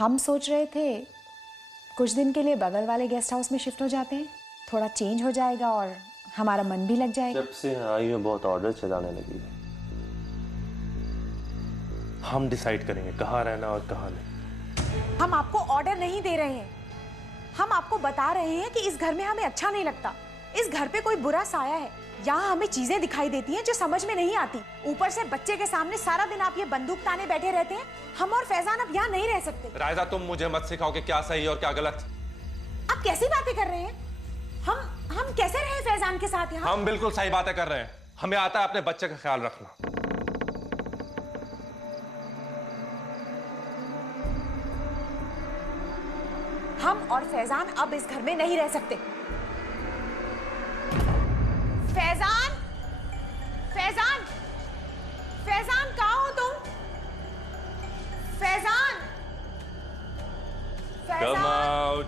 हम सोच रहे थे कुछ दिन के लिए बगल वाले गेस्ट हाउस में शिफ्ट हो जाते हैं, थोड़ा चेंज हो जाएगा और हमारा मन भी लग जाएगा। जब से आई हूँ बहुत ऑर्डर चलाने लगी है। हम डिसाइड करेंगे कहाँ रहना और कहाँ नहीं। हम आपको ऑर्डर नहीं दे रहे हैं, हम आपको बता रहे हैं कि इस घर में हमें अच्छा नहीं लगता। इस घर पे कोई बुरा साया है। यहाँ हमें चीजें दिखाई देती हैं जो समझ में नहीं आती। ऊपर से बच्चे के सामने सारा दिन आप ये बंदूक ताने बैठे रहते हैं। हम और फैजान अब यहाँ नहीं रह सकते। रायजा, तुम मुझे मत सिखाओ कि क्या सही और क्या गलत। आप कैसी बातें कर रहे हैं? हम कैसे रहे फैजान के साथ यहाँ? हम बिल्कुल सही बातें कर रहे हैं। हमें आता है अपने बच्चे का ख्याल रखना। हम और फैजान अब इस घर में नहीं रह सकते। फैजान, फैजान, फैजान कहाँ हो तुम? Faizan, Come out.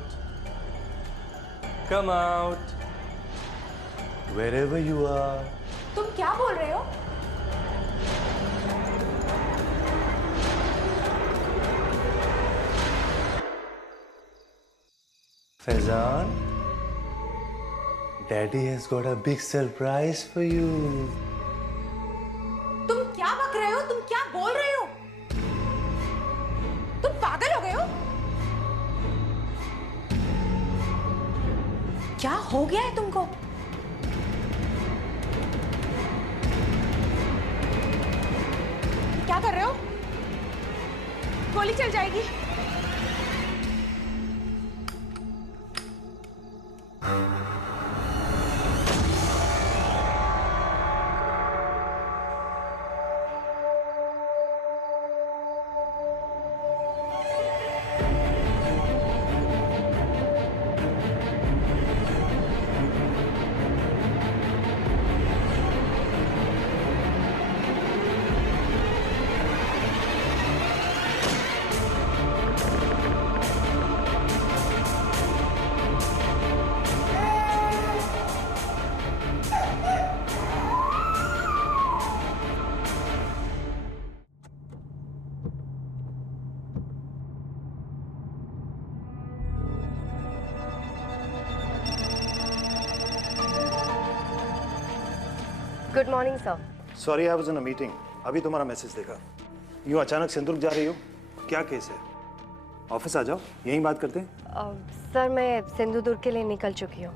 Come out. Wherever you are. तुम क्या बोल रहे हो? Faizan, Daddy has got a big surprise for you. तुम क्या बक रहे हो? तुम क्या बोल रहे हो? तुम पागल हो गए हो? क्या हो गया है तुमको? क्या कर रहे हो? गोली चल जाएगी। Good morning sir. Sorry, I was in a meeting. अभी तुम्हारा मैसेज देखा। यूँ अचानक सिंदूर जा रही हो, क्या केस है? ऑफिस आ जाओ, यहीं बात करते हैं। सर मैं सिंधुदुर्ग के लिए निकल चुकी हूँ।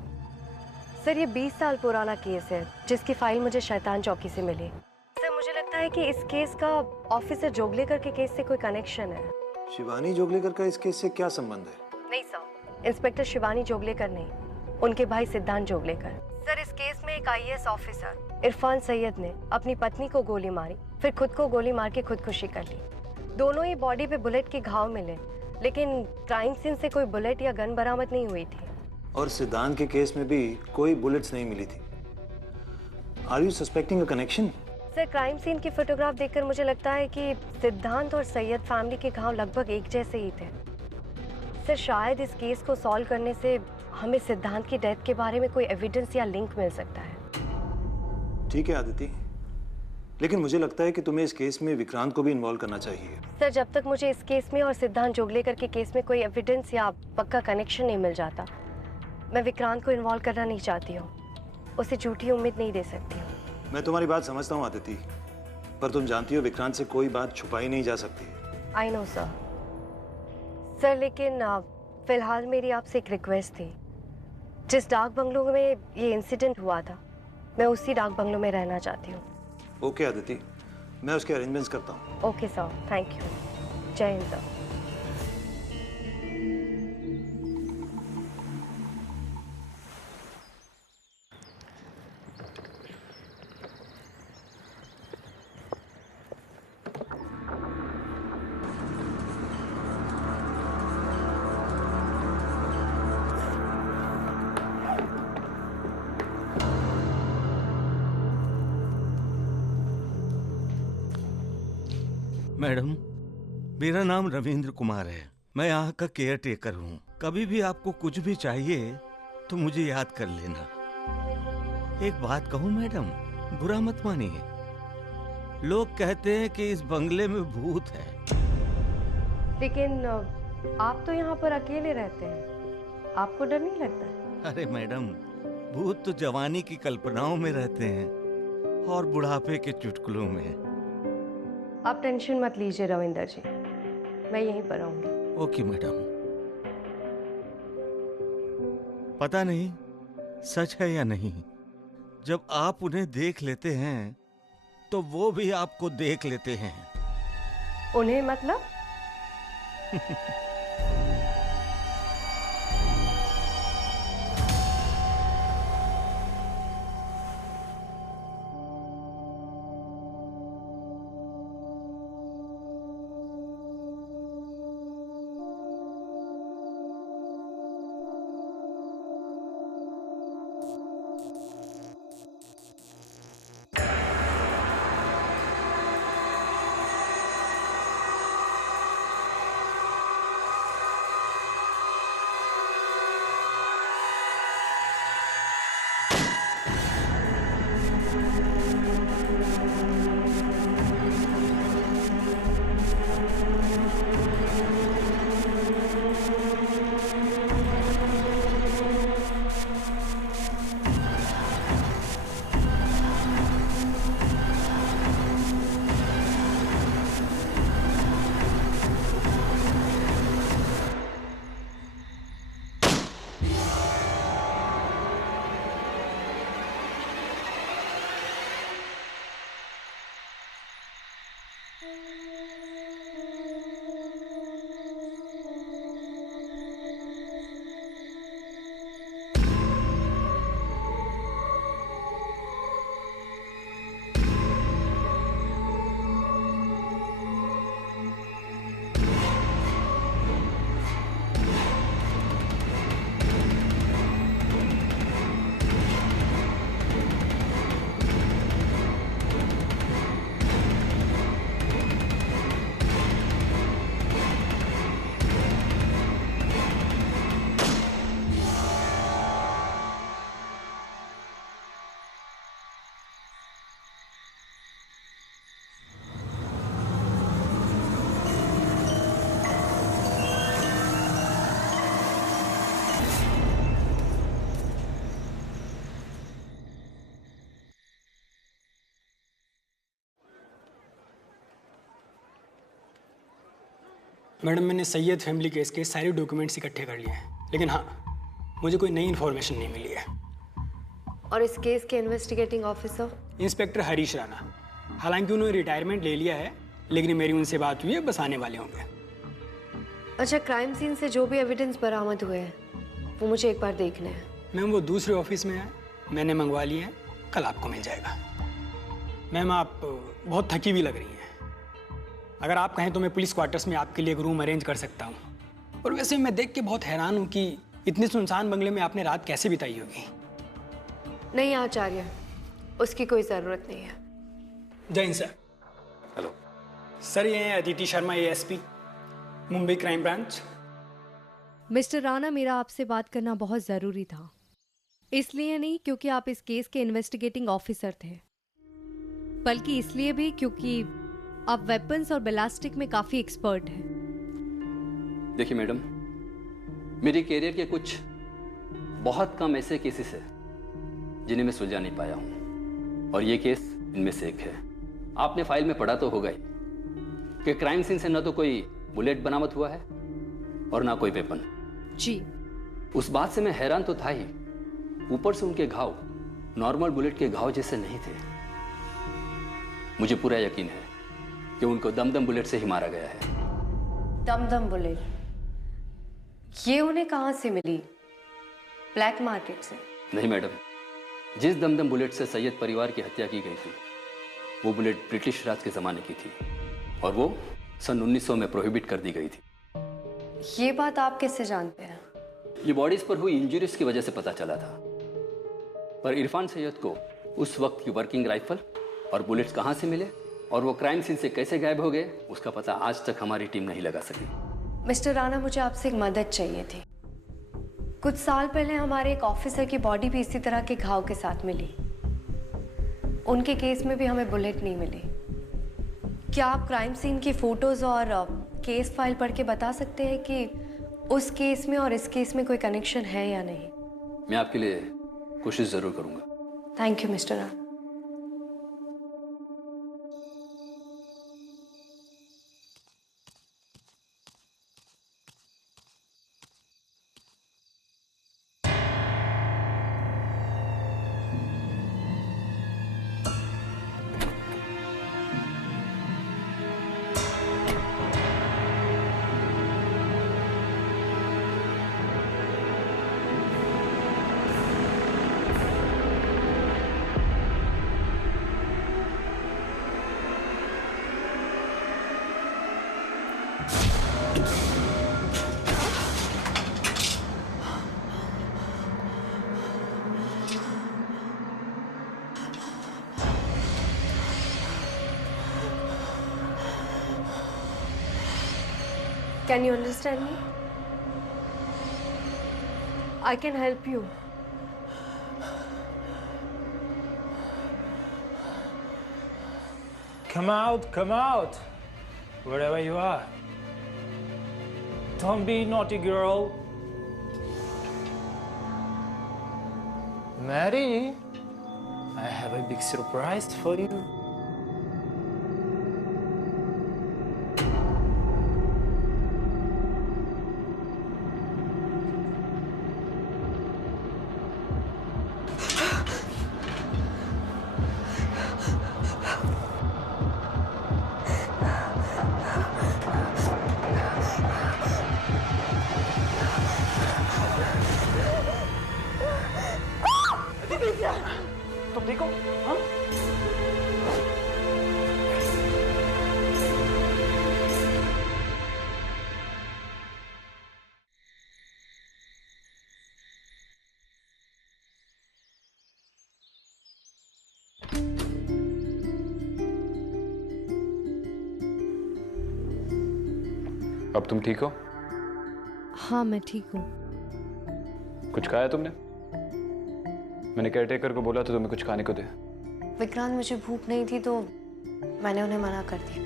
सर ये 20 साल पुराना केस है जिसकी फाइल मुझे शैतान चौकी से मिली। सर मुझे लगता है कि इस केस का ऑफिसर जोगलेकर के केस से कोई कनेक्शन है। शिवानी जोगलेकर का इस केस से क्या संबंध है? नहीं सर, इंस्पेक्टर शिवानी जोगलेकर नहीं, उनके भाई सिद्धांत जोगलेकर। सर इस केस में एक IAS ऑफिसर इरफान सैयद ने अपनी पत्नी को गोली मारी, फिर खुद को गोली मार के खुदकुशी कर ली। दोनों ही बॉडी पे बुलेट के घाव मिले, लेकिन क्राइम सीन से कोई बुलेट या गन बरामद नहीं हुई थी। और सिद्धांत के केस में भी कोई बुलेट्स नहीं मिली थी। Are you suspecting a connection? Sir crime scene की फोटोग्राफ देखकर मुझे लगता है कि सिद्धांत और सैयद फैमिली के घाव लगभग एक जैसे ही थे। सर शायद इस केस को सॉल्व करने से हमें सिद्धांत की डेथ के बारे में कोई एविडेंस या लिंक मिल सकता है। ठीक है आदिति, लेकिन मुझे लगता है कि तुम्हें इस केस में विक्रांत को भी इन्वॉल्व करना चाहिए। सर जब तक मुझे इस केस में और सिद्धांत जोगलेकर के केस में कोई एविडेंस या पक्का कनेक्शन नहीं मिल जाता, मैं विक्रांत को इन्वॉल्व करना नहीं चाहती हूँ। उसे झूठी उम्मीद नहीं दे सकती हूँ। मैं तुम्हारी बात समझता हूँ आदिति, पर तुम जानती हो विक्रांत से कोई बात छुपाई नहीं जा सकती। I know sir. सर लेकिन फिलहाल मेरी आपसे एक रिक्वेस्ट थी। जिस डाक बंगलो में ये इंसिडेंट हुआ था, मैं उसी डाक बंगलो में रहना चाहती हूँ। ओके आदिति, मैं उसके अरेंजमेंट्स करता हूँ। Okay sir, thank you. जय हिंद सर। मैडम, मेरा नाम रविंद्र कुमार है। मैं यहाँ का केयर टेकर हूँ। कभी भी आपको कुछ भी चाहिए तो मुझे याद कर लेना। एक बात कहूँ मैडम, बुरा मत मानिए। लोग कहते हैं कि इस बंगले में भूत है। लेकिन आप तो यहाँ पर अकेले रहते हैं, आपको डर नहीं लगता? अरे मैडम, भूत तो जवानी की कल्पनाओं में रहते हैं और बुढ़ापे के चुटकुलों में। आप टेंशन मत लीजिए रविंदर जी, मैं यहीं पर रहूंगी। Okay madam. पता नहीं सच है या नहीं, जब आप उन्हें देख लेते हैं तो वो भी आपको देख लेते हैं। उन्हें मतलब? मैडम, मैंने सैयद फैमिली केस के सारे डॉक्यूमेंट्स इकट्ठे कर लिए हैं, लेकिन हाँ, मुझे कोई नई इन्फॉर्मेशन नहीं मिली है। और इस केस के investigating officer? Inspector Harish Rana. हालांकि उन्होंने रिटायरमेंट ले लिया है, लेकिन मेरी उनसे बात हुई है, बस आने वाले होंगे। अच्छा, क्राइम सीन से जो भी एविडेंस बरामद हुए हैं वो मुझे एक बार देखने हैं। मैम, वो दूसरे ऑफिस में है, मैंने मंगवा लिए हैं, कल आपको मिल जाएगा। मैम, आप बहुत थकी हुई लग रही हैं। अगर आप कहें तो मैं पुलिस क्वार्टर्स में आपके लिए एक रूम अरेंज कर सकता हूँ। और वैसे मैं देख के बहुत हैरान हूँ कि इतने सुनसान बंगले में आपने रात कैसे बिताई होगी। नहीं आचार्य, उसकी कोई ज़रूरत नहीं है। जय हिंद सर। हेलो सर, ये हैं Aditi Sharma, ASP, Mumbai crime branch. Mister Rana, मेरा आपसे बात करना बहुत ज़रूरी था। इसलिए नहीं क्योंकि आप इस केस के इन्वेस्टिगेटिंग ऑफिसर थे, बल्कि इसलिए भी क्योंकि आप वेपन्स और बैलिस्टिक में काफ़ी एक्सपर्ट हैं। देखिए मैडम, मेरे कैरियर के कुछ बहुत कम ऐसे केसेस हैं जिन्हें मैं सुलझा नहीं पाया हूँ, और ये केस इनमें से एक है। आपने फाइल में पढ़ा तो होगा ही कि क्राइम सीन से न तो कोई बुलेट बरामद हुआ है और ना कोई वेपन। जी। उस बात से मैं हैरान तो था ही, ऊपर से उनके घाव नॉर्मल बुलेट के घाव जैसे नहीं थे। मुझे पूरा यकीन है कि उनको दमदम बुलेट से ही मारा गया है। दमदम बुलेट? ये उन्हें कहाँ से मिली? ब्लैक मार्केट से? नहीं मैडम, जिस दमदम बुलेट से सैयद परिवार की हत्या की गई थी वो बुलेट ब्रिटिश राज के ज़माने की थी और वो सन 1900 में प्रोहिबिट कर दी गई थी। ये बात आप कैसे जानते हैं? ये बॉडीज पर हुई इंजरीज की वजह से पता चला था, पर इरफान सैयद को उस वक्त की वर्किंग राइफल और बुलेट्स कहाँ से मिले और वो क्राइम सीन से कैसे गायब हो गए, उसका पता आज तक हमारी टीम नहीं लगा सकी। मिस्टर राणा, मुझे आपसे एक मदद चाहिए थी। कुछ साल पहले हमारे एक ऑफिसर की बॉडी भी इसी तरह के घाव के साथ मिली। उनके केस में भी हमें बुलेट नहीं मिली। क्या आप क्राइम सीन की फोटोज और केस फाइल पढ़ के बता सकते हैं कि उस केस में और इस केस में कोई कनेक्शन है या नहीं? मैं आपके लिए कोशिश ज़रूर करूँगा। Thank you mister Rana. Can you understand me? I can help you. Come out, wherever you are. Don't be naughty, girl. Mary, I have a big surprise for you. तुम ठीक हो? हाँ? अब तुम ठीक हो? हाँ मैं ठीक हूँ। कुछ खाया तुमने? मैंने केयरटेकर को बोला था तुम्हें कुछ खाने को दे। विक्रांत, मुझे भूख नहीं थी तो मैंने उन्हें मना कर दिया।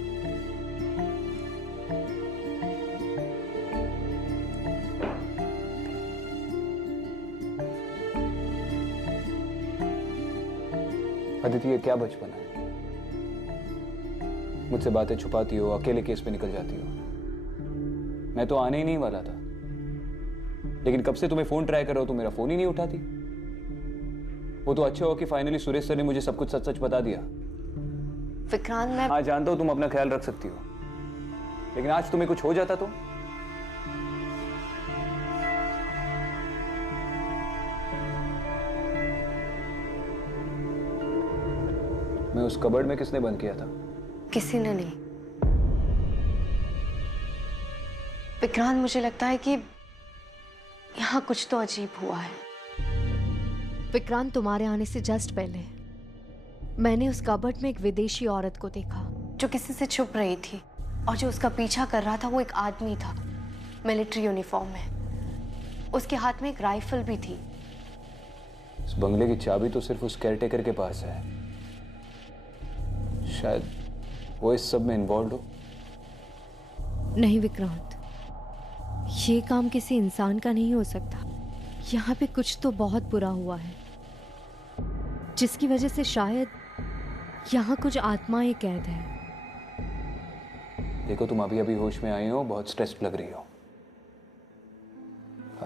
अदिति, ये क्या बचपन है? मुझसे बातें छुपाती हो, अकेले केस पे निकल जाती हो। मैं तो आने ही नहीं वाला था, लेकिन कब से तुम्हें फोन ट्राई कर रहा हो, तुम मेरा फोन ही नहीं उठाती। वो तो अच्छा हो कि फाइनली सुरेश सर ने मुझे सब कुछ सच सच बता दिया। विक्रांत, मैं हाँ जानता हूं तुम अपना ख्याल रख सकती हो, लेकिन आज तुम्हें कुछ हो जाता तो? मैं उस कबर्ड में किसने बंद किया था? किसी ने नहीं। विक्रांत, मुझे लगता है कि यहाँ कुछ तो अजीब हुआ है। विक्रांत, तुम्हारे आने से जस्ट पहले मैंने उस कबर्ड में एक विदेशी औरत को देखा जो किसी से छुप रही थी, और जो उसका पीछा कर रहा था वो एक आदमी था, मिलिट्री यूनिफॉर्म में। उसके हाथ में एक राइफल भी थी। इस बंगले की चाबी तो सिर्फ उस केयरटेकर के पास है। शायद वो इस सब में इन्वॉल्व हो। नहीं विक्रांत, ये काम किसी इंसान का नहीं हो सकता। यहाँ पे कुछ तो बहुत बुरा हुआ है, जिसकी वजह से शायद यहाँ कुछ आत्माएं कैद है। देखो, तुम अभी अभी होश में आई हो, बहुत स्ट्रेस्ड लग रही हो।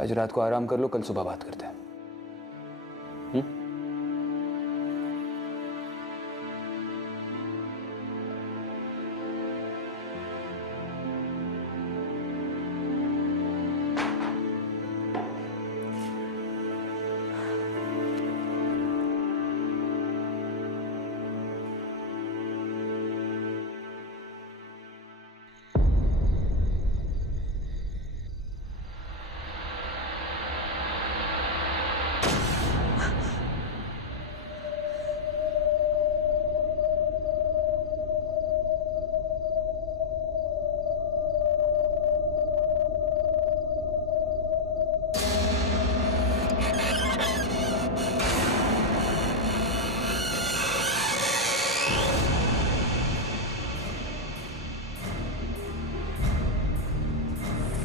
आज रात को आराम कर लो, कल सुबह बात करते हैं।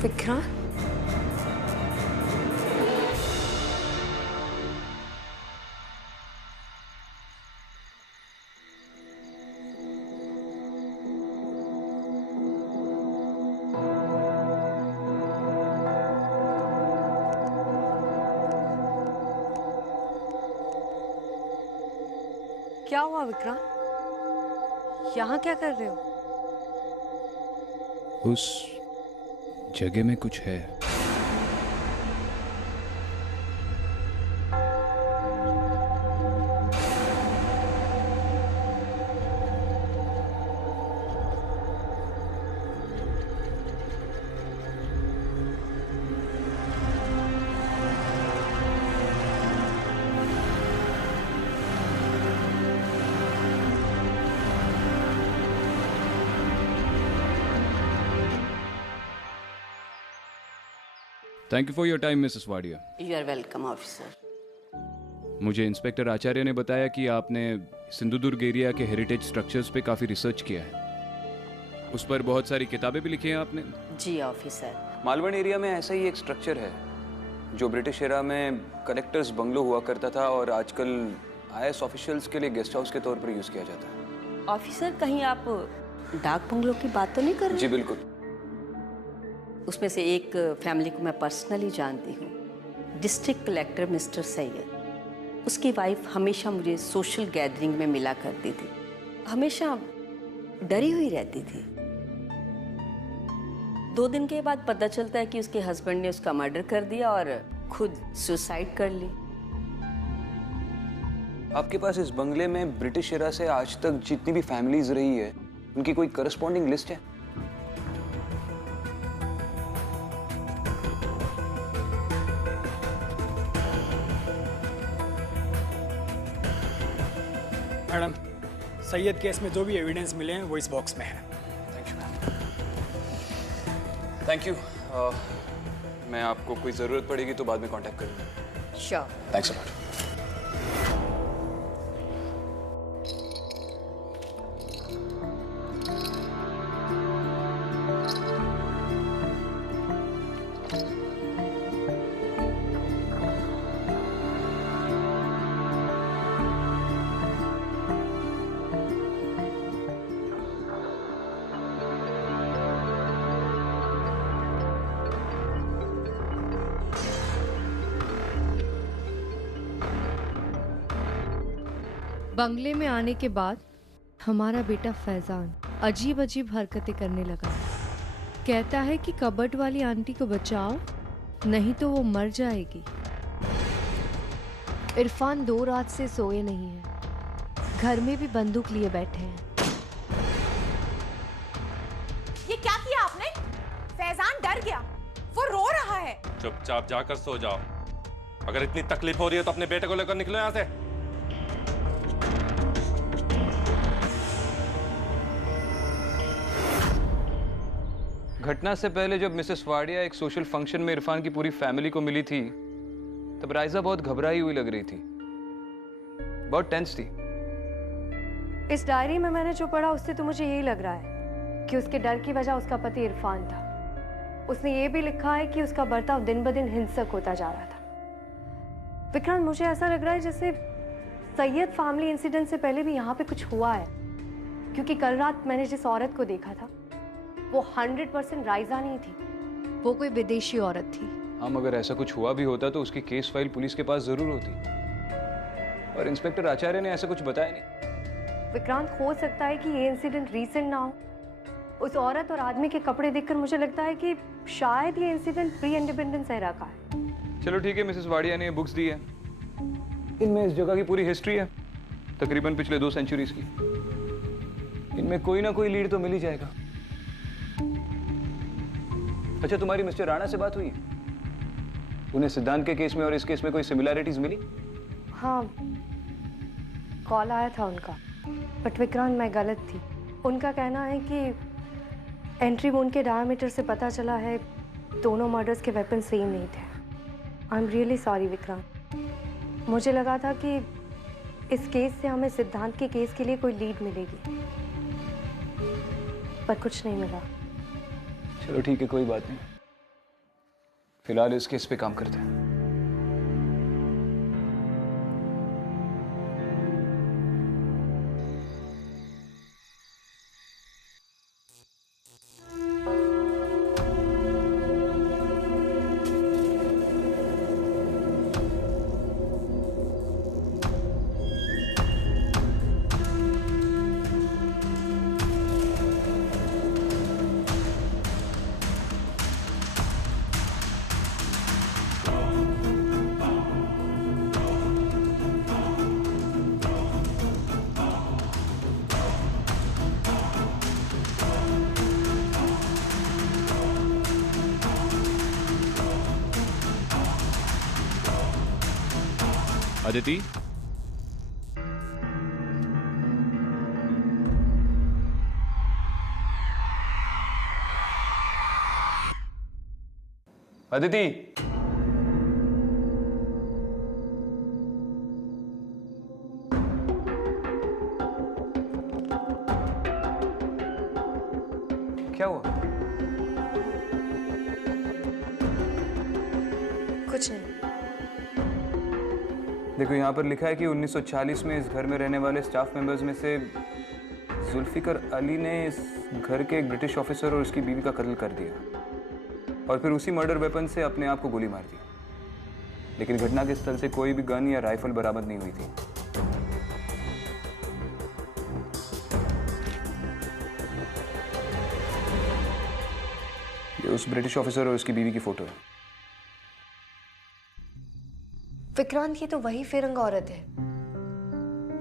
विक्रांत, क्या हुआ विक्रांत? यहाँ क्या कर रहे हो? उस जगह में कुछ है। Thank you for your time Mrs Wadia. You are welcome officer. मुझे इंस्पेक्टर आचार्य ने बताया कि आपने सिंधुदुर्ग एरिया के हेरिटेज स्ट्रक्चर्स पे काफ़ी रिसर्च किया है। उस पर बहुत सारी किताबें भी लिखी हैं आपने। जी ऑफिसर। मालवण एरिया में ऐसा ही एक स्ट्रक्चर है जो ब्रिटिश एरा में कलेक्टर्स बंगलो हुआ करता था और आजकल आईएएस ऑफिशियल्स के लिए गेस्ट हाउस के तौर पर यूज़ किया जाता है। ऑफिसर, कहीं आप डाक बंगलों की बात तो नहीं कर रहे? जी बिल्कुल। उसमें से एक फैमिली को मैं पर्सनली जानती हूँ, डिस्ट्रिक्ट कलेक्टर मिस्टर सैयद। उसकी वाइफ हमेशा मुझे सोशल गैदरिंग में मिला करती थी, हमेशा डरी हुई रहती थी। 2 दिन के बाद पता चलता है कि उसके हस्बैंड ने उसका मर्डर कर दिया और खुद सुसाइड कर ली। आपके पास इस बंगले में ब्रिटिश एरा से आज तक जितनी भी फैमिलीज रही है उनकी कोई करस्पॉन्डिंग लिस्ट है? मैडम, सैयद केस में जो भी एविडेंस मिले हैं वो इस बॉक्स में है। Thank you. मैं आपको कोई ज़रूरत पड़ेगी तो बाद में कांटेक्ट करूँगा। श्योर। Thanks a lot. बंगले में आने के बाद हमारा बेटा फैजान अजीब अजीब हरकतें करने लगा। कहता है कि कबर्ड वाली आंटी को बचाओ नहीं तो वो मर जाएगी। इरफान 2 रात से सोए नहीं है, घर में भी बंदूक लिए बैठे हैं। ये क्या किया आपने? फैजान डर गया, वो रो रहा है। चुपचाप जाकर सो जाओ। अगर इतनी तकलीफ हो रही है तो अपने बेटे को लेकर निकलो यहाँ से। घटना से पहले जब मिसेस वाडिया एक सोशल फंक्शन में इरफान की पूरी फैमिली को मिली थी तब राइजा बहुत घबराई हुई लग रही थी, बहुत टेंस थी। इस डायरी में मैंने जो पढ़ा उससे तो मुझे यही लग रहा है कि उसके डर की वजह उसका पति इरफान था। उसने ये भी लिखा है कि उसका बर्ताव दिन ब दिन हिंसक होता जा रहा था। विक्रांत, मुझे ऐसा लग रहा है जैसे सैयद फैमिली इंसिडेंट से पहले भी यहाँ पे कुछ हुआ है, क्योंकि कल रात मैंने जिस औरत को देखा था वो 100% राइजा नहीं थी, वो कोई विदेशी औरत थी। हम अगर ऐसा कुछ हुआ भी होता तो उसकी केस फाइल पुलिस के पास जरूर होती, और इंस्पेक्टर आचार्य ने ऐसा कुछ बताया नहीं। विक्रांत, हो सकता है कि ये इंसिडेंट रीसेंट ना हो। उस औरत और आदमी के कपड़े देखकर मुझे लगता है कि शायद ये इंसिडेंट प्री इंडिपेंडेंस एरा का है। चलो ठीक है, मिसेस वाडिया ने बुक्स दी है, इनमें इस जगह की पूरी हिस्ट्री है, तकरीबन पिछले 2 सेंचुरीज की। इनमें कोई ना कोई लीड तो मिल ही जाएगा। अच्छा, तुम्हारी मिस्टर राणा से बात हुई? उन्हें सिद्धांत के केस में और इस केस में कोई सिमिलैरिटीज मिली? हाँ, कॉल आया था उनका, बट विक्रांत मैं गलत थी। उनका कहना है कि एंट्री वोन के डायमीटर से पता चला है दोनों मर्डर्स के वेपन सेम नहीं थे। I am really sorry Vikrant, मुझे लगा था कि इस केस से हमें सिद्धांत के केस के लिए कोई लीड मिलेगी, पर कुछ नहीं मिला। चलो ठीक है, कोई बात नहीं। फिलहाल इस केस पे काम करते हैं। अदिति, अदिति, क्या हुआ? कुछ नहीं। देखो यहाँ पर लिखा है कि 1940 में इस घर में रहने वाले स्टाफ मेंबर्स में से जुल्फिकर अली ने इस घर के एक ब्रिटिश ऑफिसर और उसकी बीवी का कत्ल कर दिया और फिर उसी मर्डर वेपन से अपने आप को गोली मार दी। लेकिन घटना के स्थल से कोई भी गन या राइफल बरामद नहीं हुई थी। ये उस ब्रिटिश ऑफिसर और उसकी बीवी की फोटो है। विक्रांत, ये तो वही फिरंग औरत है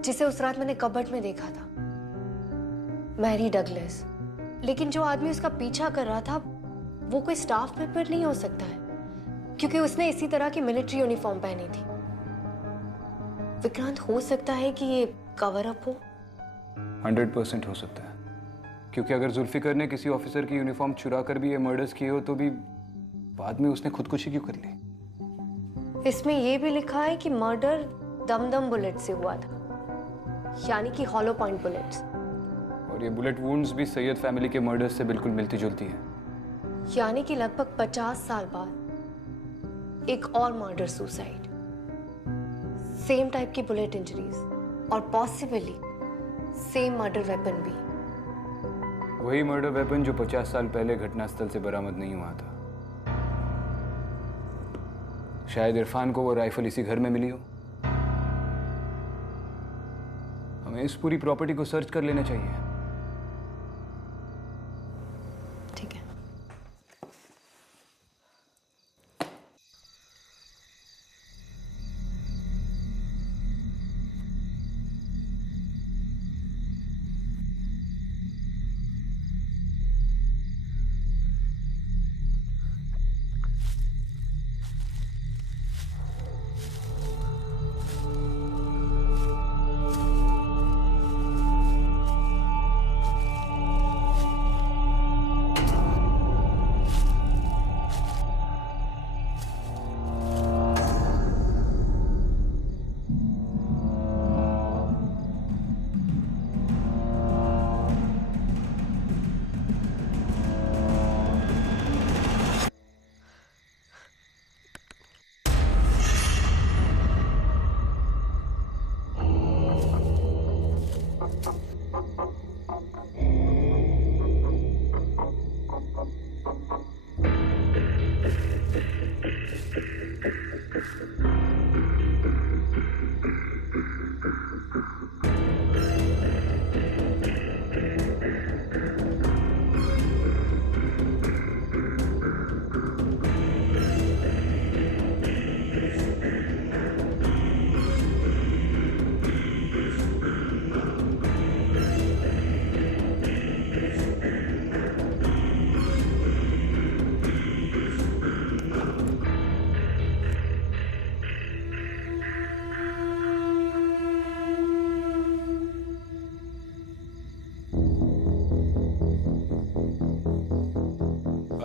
जिसे उस रात मैंने कबर्ड में देखा था, मैरी डगलस। लेकिन जो आदमी उसका पीछा कर रहा था वो कोई स्टाफ मेंबर नहीं हो सकता है, क्योंकि उसने इसी तरह की मिलिट्री यूनिफॉर्म पहनी थी। विक्रांत, हो सकता है कि ये कवर अप हो। 100% हो सकता है, क्योंकि अगर जुल्फिकर ने किसी ऑफिसर की यूनिफॉर्म चुरा कर भी ये मर्डर्स किए हो तो भी बाद में उसने खुदकुशी क्यों कर ली? इसमें यह भी लिखा है कि मर्डर दम बुलेट से हुआ था, यानी कि हॉलो पॉइंट बुलेट्स। और ये बुलेट वुंड्स भी सैयद फैमिली के मर्डर्स से बिल्कुल मिलती जुलती हैं। यानी कि लगभग 50 साल बाद एक और मर्डर सुसाइड, सेम टाइप की बुलेट इंजरीज और पॉसिबली सेम मर्डर वेपन भी। वही मर्डर वेपन जो 50 साल पहले घटनास्थल से बरामद नहीं हुआ था। शायद इरफान को वो राइफल इसी घर में मिली हो। हमें इस पूरी प्रॉपर्टी को सर्च कर लेना चाहिए। ठीक है।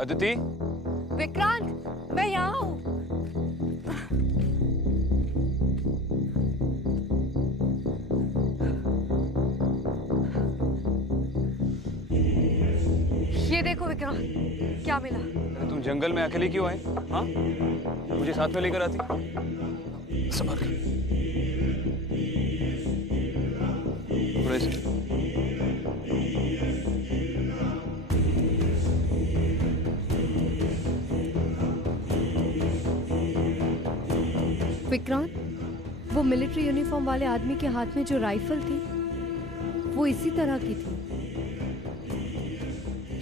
अदिति, विक्रांत, मैं यहाँ हूँ। ये देखो विक्रांत, क्या मिला। अरे तुम जंगल में अकेले क्यों आए? हाँ, मुझे साथ में लेकर आती। संभाल कर। थोड़ा से। विक्रांत, वो मिलिट्री यूनिफॉर्म वाले आदमी के हाथ में जो राइफल थी वो इसी तरह की थी।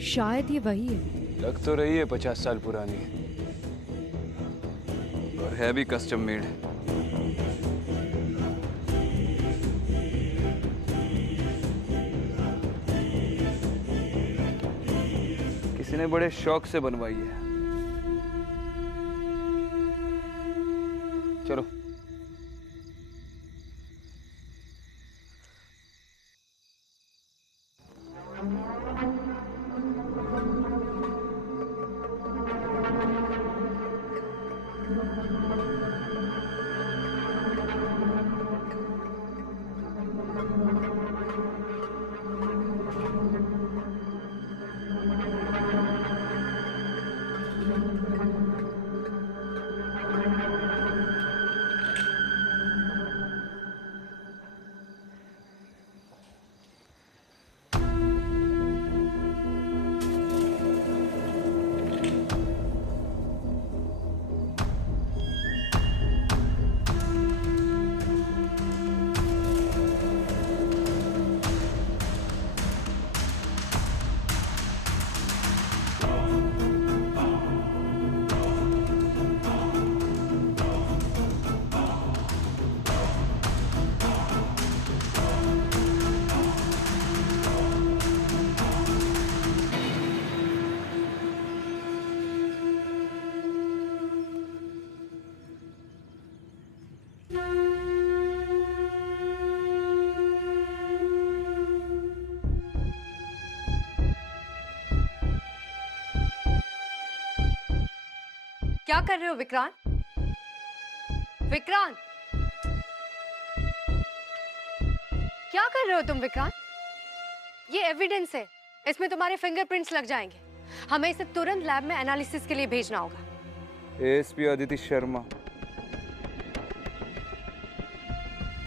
शायद ये वही है। लग तो रही है 50 साल पुरानी, और है भी कस्टम मेड। किसी ने बड़े शौक से बनवाई है। चलो। क्या कर रहे हो विक्रांत? विक्रांत, क्या कर रहे हो तुम विक्रांत? ये एविडेंस है, इसमें तुम्हारे फिंगरप्रिंट्स लग जाएंगे। हमें इसे तुरंत लैब में एनालिसिस के लिए भेजना होगा। एएसपी अदिति शर्मा,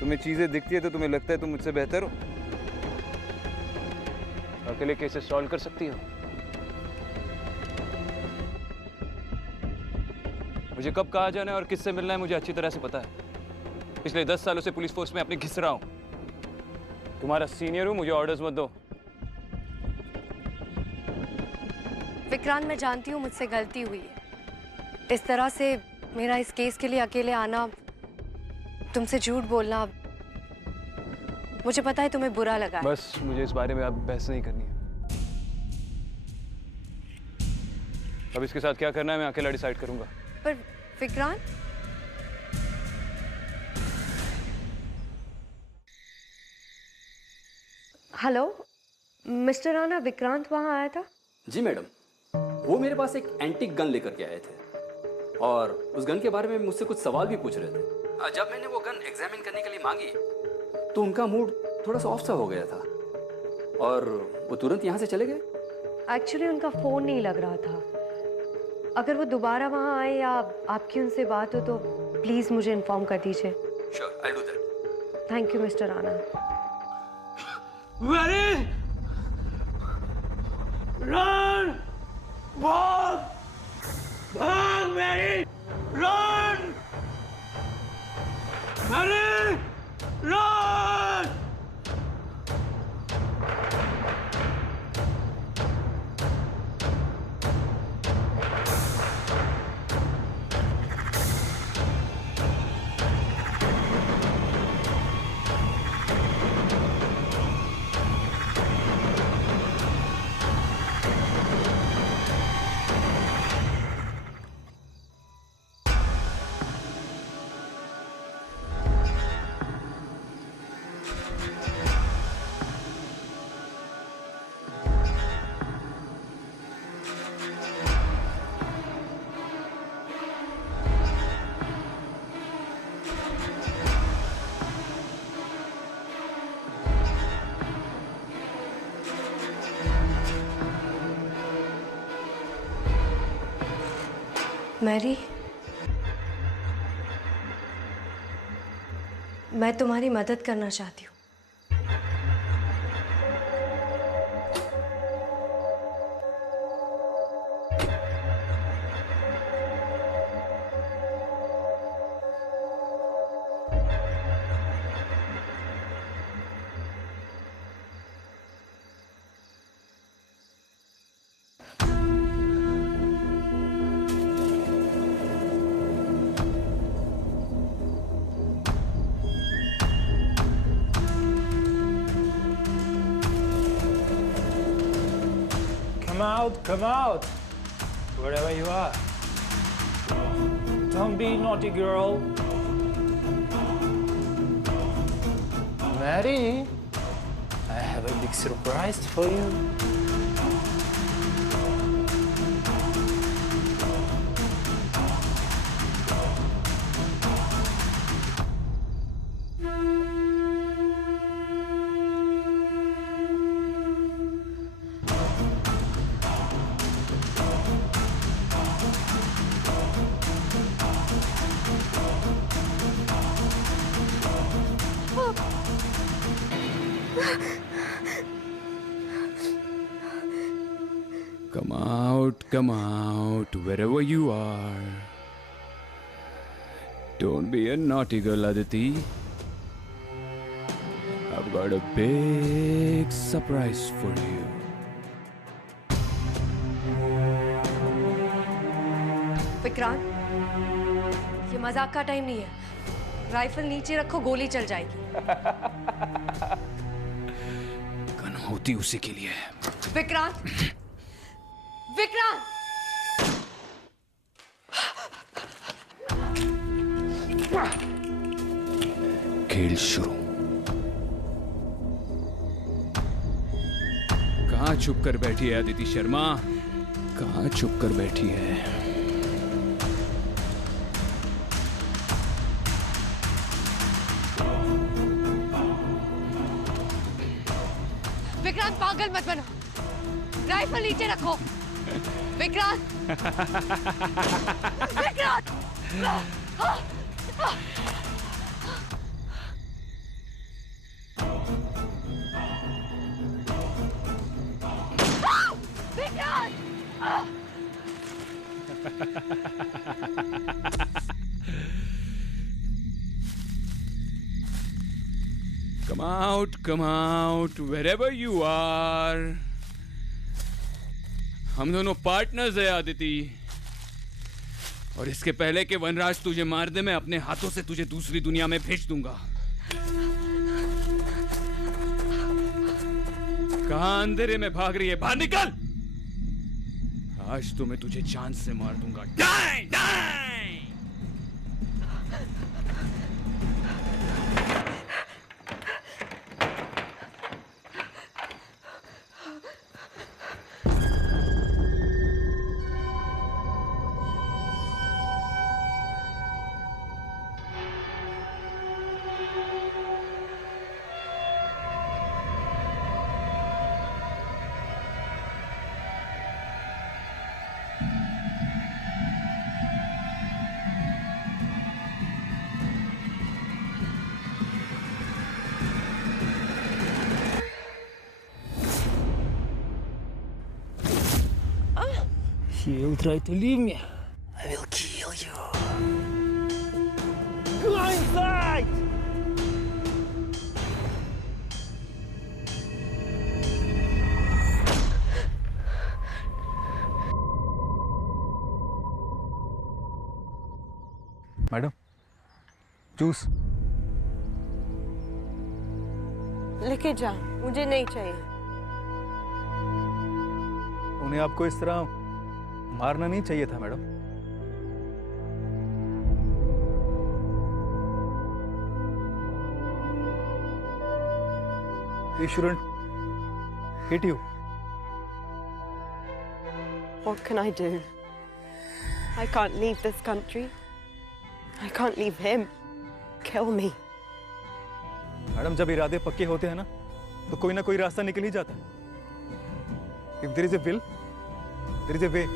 तुम्हें चीजें दिखती है तो तुम्हें लगता है तुम मुझसे बेहतर हो? अकेले कैसे सॉल्व कर सकती हो? मुझे कब कहा जाना है और किससे मिलना है मुझे अच्छी तरह से पता है। पिछले 10 सालों से पुलिस फोर्स में अपने घिस रहा हूं। तुम्हारा सीनियर हूं, मुझे ऑर्डर्स मत दो। विक्रांत, मैं जानती हूँ मुझसे गलती हुई है। इस तरह से मेरा इस केस के लिए अकेले आना, तुमसे झूठ बोलना, मुझे पता है तुम्हें बुरा लगा है। बस मुझे इस बारे में अब बहस नहीं करनी है। अब इसके साथ क्या करना है मैं अकेला डिसाइड करूंगा। पर विक्रांत, हेलो मिस्टर राणा, विक्रांत वहां आया था? जी मैडम, वो मेरे पास एक एंटीक गन लेकर के आए थे और उस गन के बारे में मुझसे कुछ सवाल भी पूछ रहे थे। जब मैंने वो गन एग्जामिन करने के लिए मांगी तो उनका मूड थोड़ा सा ऑफ सा हो गया था और वो तुरंत यहाँ से चले गए। एक्चुअली उनका फोन नहीं लग रहा था। अगर वो दोबारा वहां आए या आपकी उनसे बात हो तो प्लीज मुझे इन्फॉर्म कर दीजिए। Sure, I will do that. Thank you mister Rana. Run! भाग! भाग मेरी! रन! मेरी! रन! मैरी, मैं तुम्हारी मदद करना चाहती हूँ। Come out, wherever you are. Don't be naughty, girl. Mary, I have a big surprise for you. Come out, wherever you are. Don't be a naughty girl, Aditi. I've got a big surprise for you. Vikrant, ये मजाक का time नहीं है। Rifle नीचे रखो, गोली चल जाएगी। गन होती उसी के लिए। विक्रांत, विक्रांत! खेल शुरू। कहाँ छुप कर बैठी है अदिति शर्मा? कहाँ छुप कर बैठी है? विक्रांत, पागल मत बनो। राइफल नीचे रखो। Vikrant! Vikrant! Come out, wherever you are. हम दोनों पार्टनर्स हैं आदिति, और इसके पहले कि वनराज तुझे मार दे, मैं अपने हाथों से तुझे दूसरी दुनिया में भेज दूंगा। कहां अंधेरे में भाग रही है? बाहर निकल! आज तो मैं तुझे जान से मार दूंगा। Die, die! You'll try to leave me. I will kill you. Go inside! Madam, juice. लेके जा, मुझे नहीं चाहिए। उन्हें आपको इस तरह मारना नहीं चाहिए था madam. He shouldn't hit you. What can I do? I can't leave this country. I can't leave him. Kill me. Madam, जब इरादे पक्के होते हैं ना, तो कोई ना कोई रास्ता निकल ही जाता है। If there is a will, there is a way.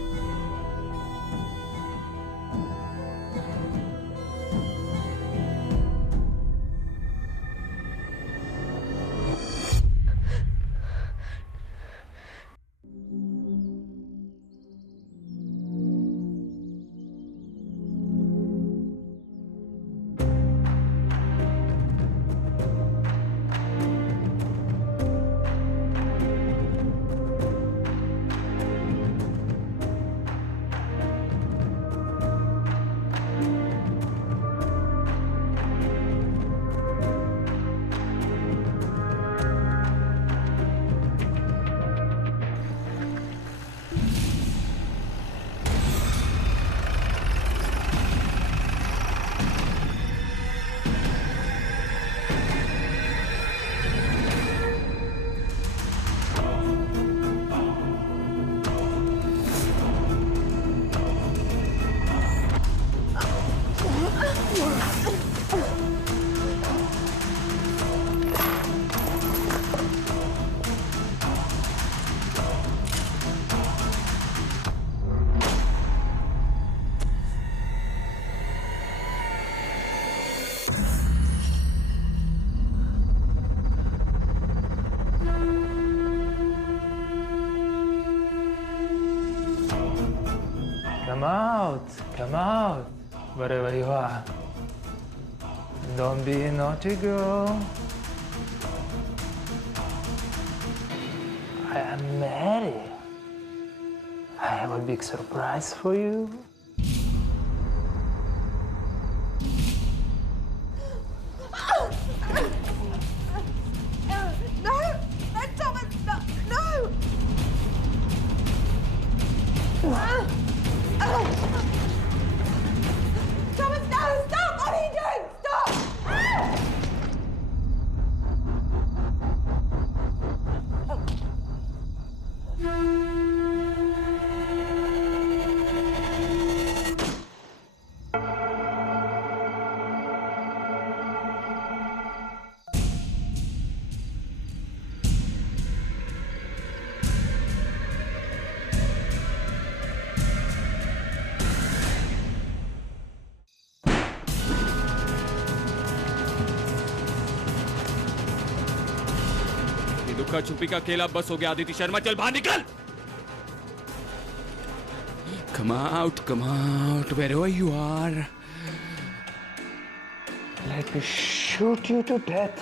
Come out, wherever you are. Don't be a naughty girl. I am Mary. I have a big surprise for you. No! Thomas, no! Thomas, no! Stop! What are you doing? Stop! दुखा छुपी का खेल अब बस हो गया। आदिति शर्मा, चल बाहर निकल। Come out, wherever you are. Let me shoot you to death.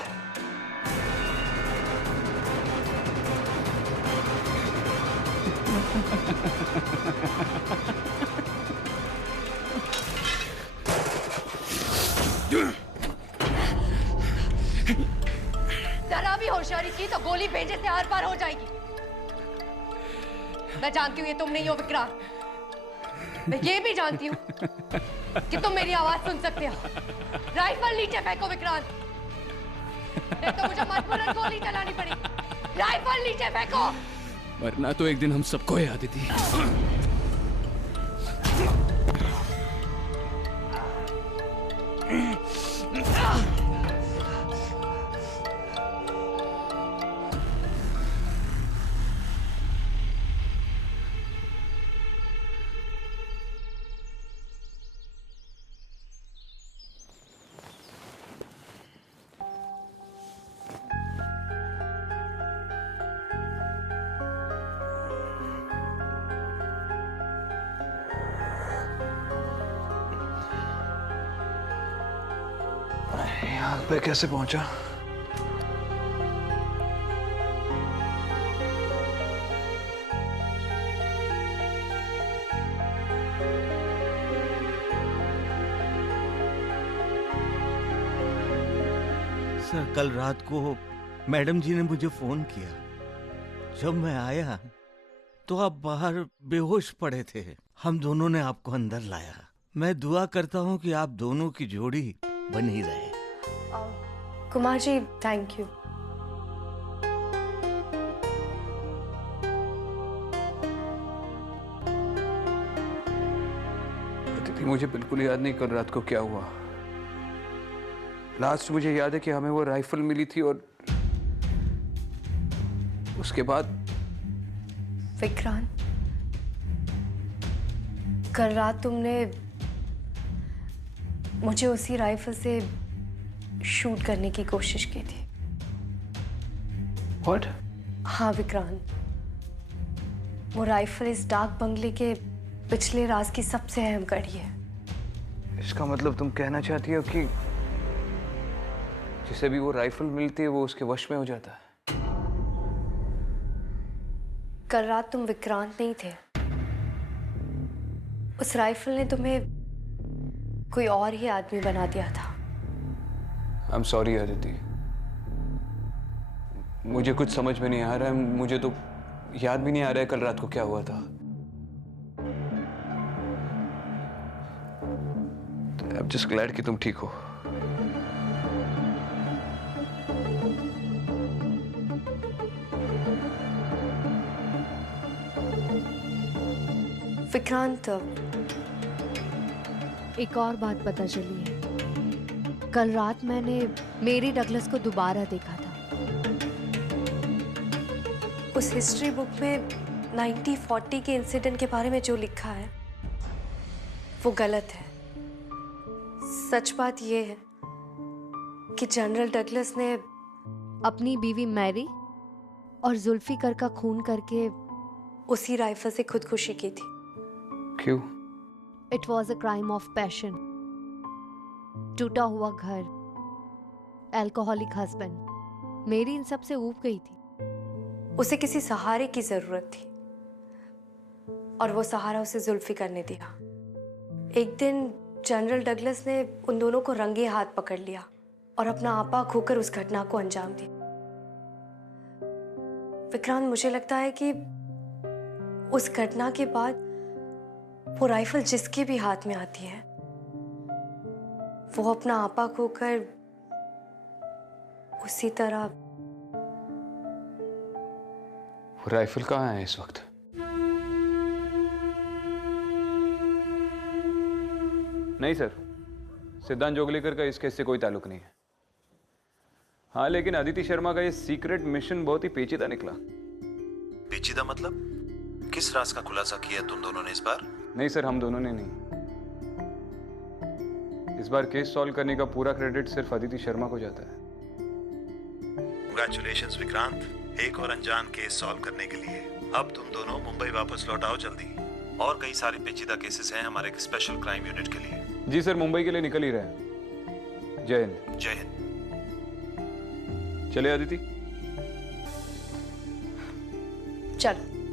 जरा भी होशियारी की तो गोली भेजे से आर पार हो जाएगी। मैं जानती हूँ ये तुम नहीं हो विक्रांत। मैं ये भी जानती हूँ कि तुम मेरी आवाज सुन सकते हो। राइफल नीचे फेंको विक्रांत, नहीं तो मुझे मजबूरन गोली चलानी पड़ी। राइफल नीचे फेंको, वरना तो एक दिन हम सबको है आदिति। यहाँ पे कैसे पहुंचा? सर, कल रात को मैडम जी ने मुझे फोन किया। जब मैं आया तो आप बाहर बेहोश पड़े थे। हम दोनों ने आपको अंदर लाया। मैं दुआ करता हूँ कि आप दोनों की जोड़ी बनी रहे। Kumar ji, thank you. अदिति, मुझे बिल्कुल याद नहीं कल रात को क्या हुआ। लास्ट मुझे याद है कि हमें वो राइफल मिली थी और उसके बाद विक्रांत, कल रात तुमने मुझे उसी राइफल से शूट करने की कोशिश की थी। What? हाँ विक्रांत, वो राइफल इस डाक बंगले के पिछले राज की सबसे अहम कड़ी है। इसका मतलब तुम कहना चाहती हो कि जिसे भी वो राइफल मिलती है वो उसके वश में हो जाता है? कल रात तुम विक्रांत नहीं थे। उस राइफल ने तुम्हें कोई और ही आदमी बना दिया था। I'm sorry अदिति, मुझे कुछ समझ में नहीं आ रहा है। मुझे तो याद भी नहीं आ रहा है कल रात को क्या हुआ था। I'm just glad कि तुम ठीक हो। विक्रांत, एक और बात पता चली है। कल रात मैंने मेरी डगलस को दोबारा देखा था। उस हिस्ट्री बुक में 1940 के इंसिडेंट के बारे में जो लिखा है वो गलत है। सच बात ये है कि जनरल डगलस ने अपनी बीवी मैरी और जुल्फिकर का खून करके उसी राइफल से खुदकुशी की थी। क्यों? It was a crime of passion. टूटा हुआ घर, एल्कोहलिक हस्बैंड, मेरी इन सब से ऊब गई थी। उसे किसी सहारे की जरूरत थी और वो सहारा उसे जुल्फिकर ने दिया। एक दिन जनरल डगलस ने उन दोनों को रंगे हाथ पकड़ लिया और अपना आपा खोकर उस घटना को अंजाम दिया। विक्रांत, मुझे लगता है कि उस घटना के बाद वो राइफल जिसके भी हाथ में आती है वो अपना आपा खोकर उसी तरह। वो राइफल कहाँ है इस वक्त? नहीं सर, सिद्धांत जोगलेकर का इस केस से कोई ताल्लुक नहीं है। हाँ, लेकिन अदिति शर्मा का ये सीक्रेट मिशन बहुत ही पेचीदा निकला। पेचीदा मतलब? किस राज का खुलासा किया तुम दोनों ने इस बार? नहीं सर, हम दोनों ने नहीं। इस बार केस सॉल्व करने का पूरा क्रेडिट सिर्फ अदिति शर्मा को जाता है। कांग्रेचुलेशंस विक्रांत, एक और अनजान केस सॉल्व करने के लिए। अब तुम दोनों मुंबई वापस लौट आओ जल्दी। और कई सारे पेचीदा केसेस हैं हमारे स्पेशल क्राइम यूनिट के लिए। जी सर, मुंबई के लिए निकल ही रहे हैं। जय हिंद। जय हिंद। चले अदिति। चलो।